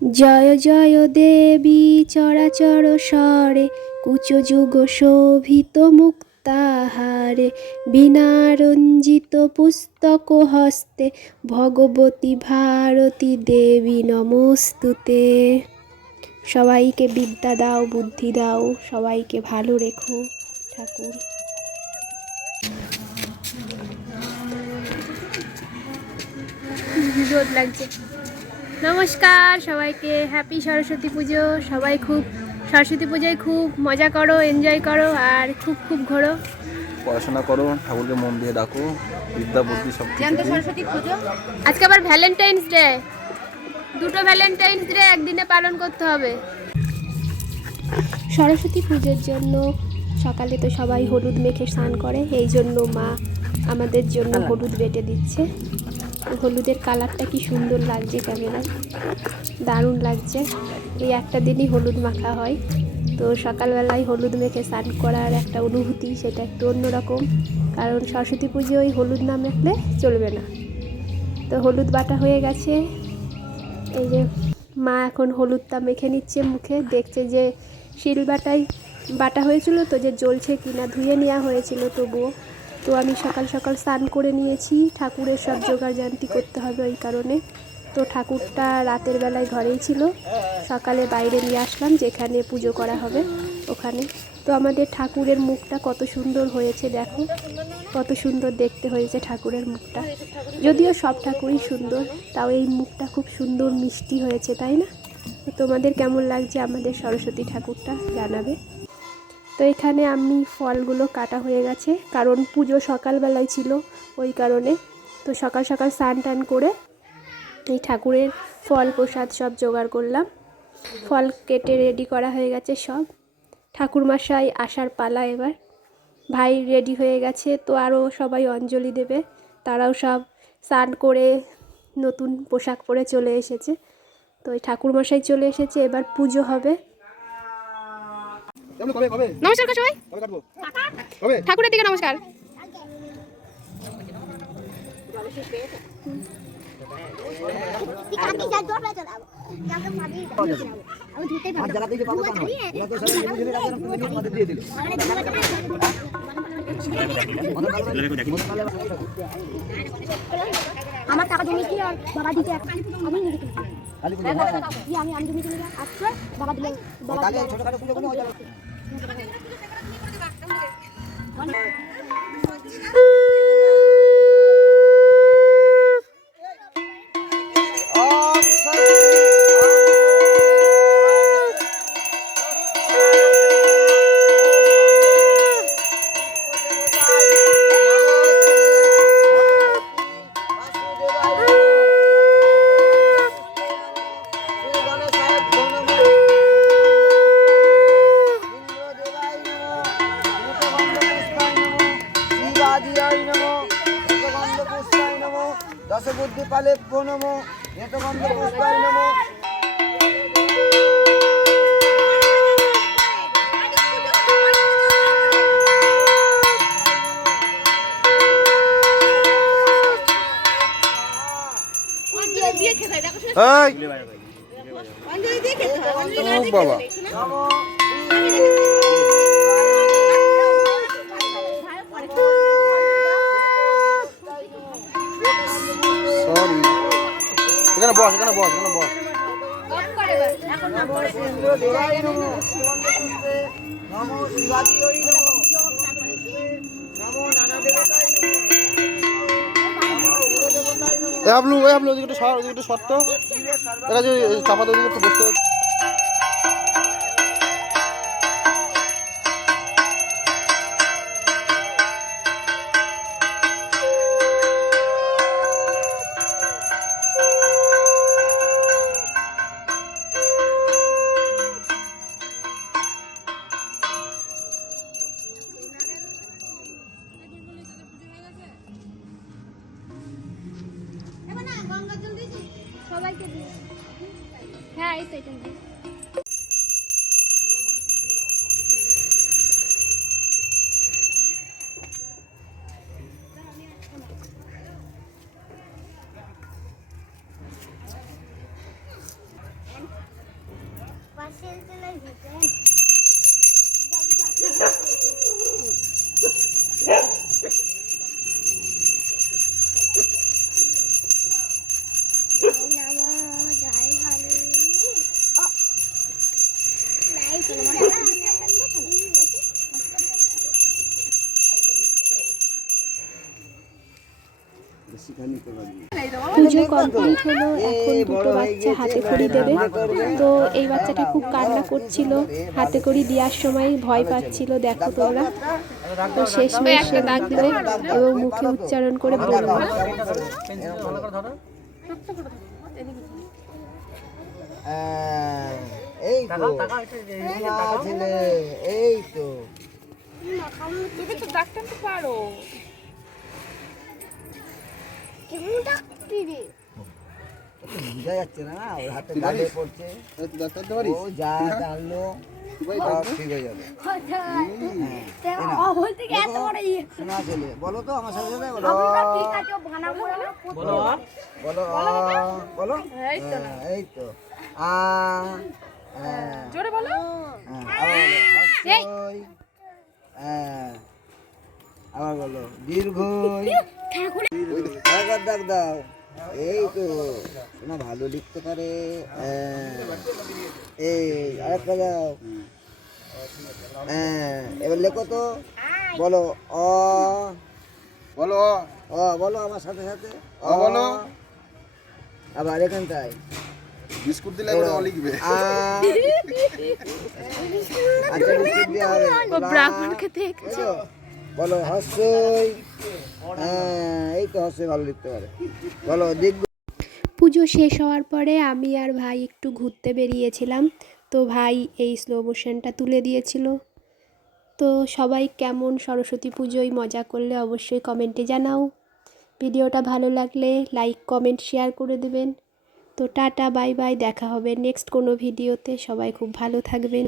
জয় জয় দেবী, চরাচর স্বরে কুচযুগ শোভিত মুক্তাহারে, বিনারঞ্জিত পুস্তক হস্তে, ভগবতী ভারতী দেবী নমস্তুতে। সবাইকে বিদ্যা দাও, বুদ্ধি দাও, সবাইকে ভালো রেখো ঠাকুর। রোদ লাগছে। নমস্কার সবাইকে হ্যাপি সরস্বতী পুজো। সবাই খুব সরস্বতী পুজোয় খুব মজা করো এনজয় করো আর খুব খুব ঘোরো। পড়াশোনা করো ঠাকুরকে মন দিয়ে ডাকো বিদ্যা বুদ্ধি সব। আজকে আবার ভ্যালেন্টাইন্স ডে দুটো ভ্যালেন্টাইন্স ডে একদিনে পালন করতে হবে। সরস্বতী পুজোর জন্য সকালে তো সবাই হলুদ মেখে স্নান করে এই জন্য মা আমাদের জন্য হলুদ বেটে দিচ্ছে। হলুদের কালারটা কি সুন্দর লাগছে ক্যামেরায়। দারুণ লাগছে। এই একটা দিনই হলুদ মাখা হয়। তো সকালবেলায় হলুদ মেখে স্নান করার একটা অনুভূতি সেটা একটু অন্যরকম। কারণ সরস্বতী পুজোয় হলুদ না মেখলে চলবে না। তো হলুদ বাটা হয়ে গেছে। এই যে মা এখন হলুদটা মেখে নিচ্ছে মুখে। দেখছে যে শিল বাটাই বাটা হয়েছিল তো যে জ্বলছে কিনা ধুয়ে নেওয়া হয়েছিল তবুও। তো আমি সকাল সকাল স্নান করে নিয়েছি। ঠাকুরের সব জোগাড় জান্তি করতে হবে ওই কারণে। তো ঠাকুরটা রাতের বেলায় ঘরেই ছিল। সকালে বাইরে নিয়ে আসলাম, যেখানে পুজো করা হবে ওখানে। তো আমাদের ঠাকুরের মুখটা কত সুন্দর হয়েছে, দেখো। কত সুন্দর দেখতে হয়েছে ঠাকুরের মুখটা। যদিও সব ঠাকুরই সুন্দর, তাও এই মুখটা খুব সুন্দর মিষ্টি হয়েছে, তাই না? তোমাদের কেমন লাগছে আমাদের সরস্বতী ঠাকুরটা জানাবে। তো এখানে আমি ফলগুলো কাটা হয়ে গেছে, কারণ পুজো সকালবেলায় ছিল ওই কারণে। তো সকাল সকাল স্নান টান করে এই ঠাকুরের ফল প্রসাদ সব জোগাড় করলাম। ফল কেটে রেডি করা হয়ে গেছে সব। ঠাকুরমশাই আসার পালা এবার। ভাই রেডি হয়ে গেছে, তো আরও সবাই অঞ্জলি দেবে। তারাও সব স্নান করে নতুন পোশাক পরে চলে এসেছে। তো ওই ঠাকুরমশাই চলে এসেছে, এবার পুজো হবে। নমস্কার সবাই ঠাকুরের দিকে নমস্কার। আমার টাকা জমি কি আর বাবা দিতে আমি নিজে হ্যাঁ। আমি আমি জমি কিনে আসছে বাবা দিলে বাবা কালী এই দশবুদ্ধি পালে নম হেতগন্ধ পুষ্পায় নম এই ও বাবা এখানে বস এখানে বস এখানে বস। এ আপলু এ আপলু ওদিকে একটু সর, ওদিকে একটু শর্ত এরা যে চাপাতে ওদিকে একটু বসতে সবাইকে দিই হ্যাঁ এই তো এটা দিই। পুজো কমপ্লিট হলো, এখন দুটো বাচ্চা হাতে খড়ি দেবে। তো এই বাচ্চাটা খুব কান্না করছিল, হাতে খড়ি দেওয়ার সময় ভয় পাচ্ছিল, দেখো তোমরা। তো শেষমেশ সে ডাক দিবে এবং মুখে উচ্চারণ করে বলবে এই তো না ছেলে এই তো। বোঝা যাচ্ছে না না ওর হাতে গালে পড়ছে। ও যা জানলো সব ঠিক হয়ে যাবে। শোনা ছেলে বলো তো আমার সাথে সাথে বলো। বলো বলো। হ্যাঁ, এই তো। আ জোরে বলো। হ্যাঁ আবার বলো। দীর্ঘ একবার ডাক দাও। এই তো। শোনা ভালো লিখতে পারে। হ্যাঁ। এই আরেকটা দাও। হ্যাঁ এবার লেখো তো। বলো অ। বলো অ। বলো আমার সাথে সাথে। অ বলো। আবার এখানটায়। বিস্কুট দিলে লিখবে। আচ্ছা বিস্কুট বলো। এই তো, হ্যাঁ ভালো লিখতে পারে। বলো দিক পুজো শেষ হওয়ার পরে আমি আর ভাই একটু ঘুরতে বেরিয়েছিলাম। তো ভাই এই স্লো মোশনটা তুলে দিয়েছিল। তো সবাই কেমন সরস্বতী পুজোয় মজা করলে অবশ্যই কমেন্টে জানাও। ভিডিওটা ভালো লাগলে লাইক কমেন্ট শেয়ার করে দেবেন। তো টাটা বাই বাই দেখা হবে নেক্সট কোনো ভিডিওতে সবাই খুব ভালো থাকবেন।